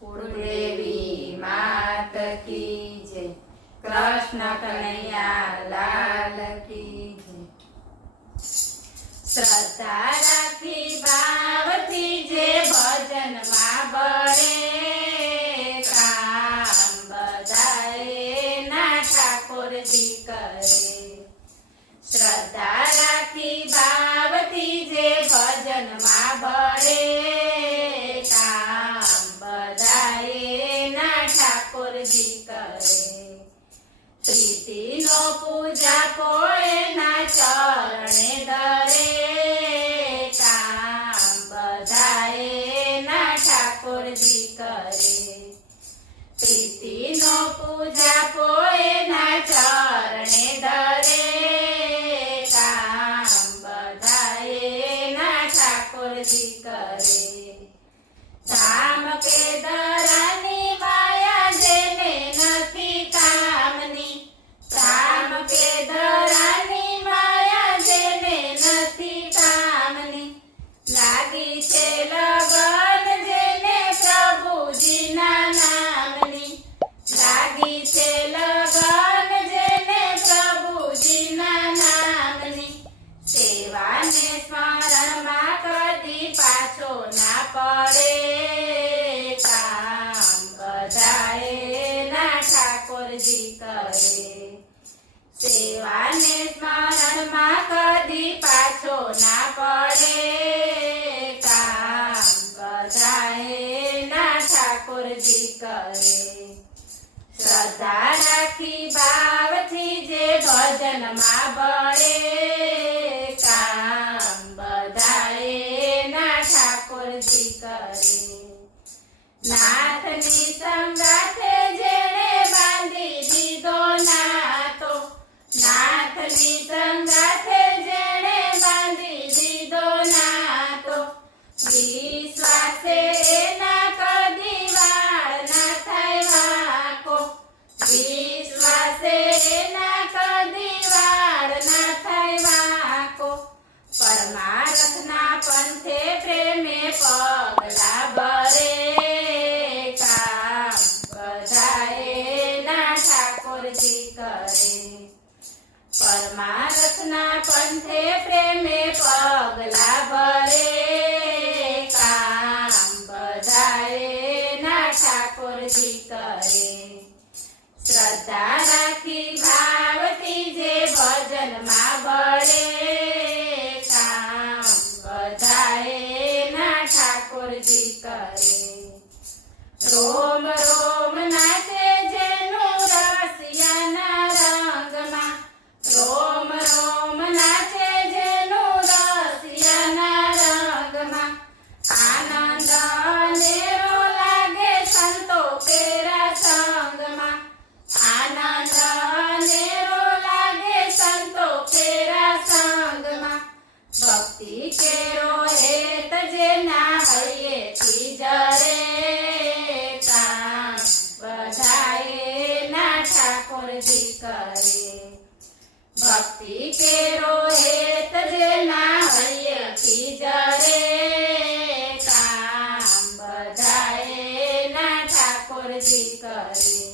कुलदेवी मात की जय। कृष्ण कन्हैया लाल की जय। श्रद्धा राखी भावथी जे भजन में बळे काम बधाए ना ठाकुर जी करे। श्रद्धा राखी भावथी जे भजन में बळे काम बधाए ना ठाकुर जी करे। प्रीति नो पूजा पोए ना चरणे धरे काम बधाए ना ठाकुर जी करे। प्रीति नो पूजा पोए ना चरणे धरे काम बधाए ना ठाकुर जी करे। धाम के दरानी माया जेने नथी कामनी। धाम के दरानी माया जेने नथी कामनी। लागी छे लगन जेने प्रभुजी ना नामनी। लागी छे लगन जेने प्रभुजी ना नामनी। सेवा ने स्मरण में कदी पाछो ना पड़े काम बधाए ना ठाकुर जी करे। सेवा ने स्मरण में कदी पाछो ना पड़े काम बधाए ना ठाकुर जी करे। श्रद्धा राखी भावथी जे भजन में बळे काम बधाए ना ठाकुर जी करे। नाथनी संगाथे जेणे बांधी दीधो नातो। नाथनी संगाथे जेणे बांधी दीधो नातो। विश्वासे ना कदी वाळ ना थाय वाको। विश्वासे ना कदी वाळ ना थाय वाको। परमार्थना पंथे प्रेमे पगला भरे काम बधाए ना ठाकुर जी करे। परमार्थना पंथे प्रेमे पगला भरे काम बधाए ना ठाकुर जी करे। श्रद्धा राखी भावथी जे भजन में बळे काम बधाए ना ठाकुर जी करे। रोम रोम नाचे जेनु रसिया ना रंग में। रोम रोम नाचे जेनु रसिया ना रंग में। आनंद नेरो लागे संतो केरा संग में। आनंद नेरो लागे संतो केरा संग में। भक्ति केरो हेत जेना हये थी जरे काम बधाए ना ठाकुर जी करे। भक्ति केरो हेत जेना हये थी जरे काम बधाए ना ठाकुर जी करे।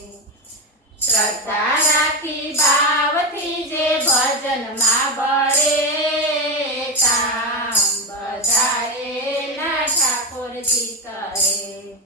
श्रद्धा राखी भावथी जे भजन में बळे काम बधाए ना ठाकुर जी करे।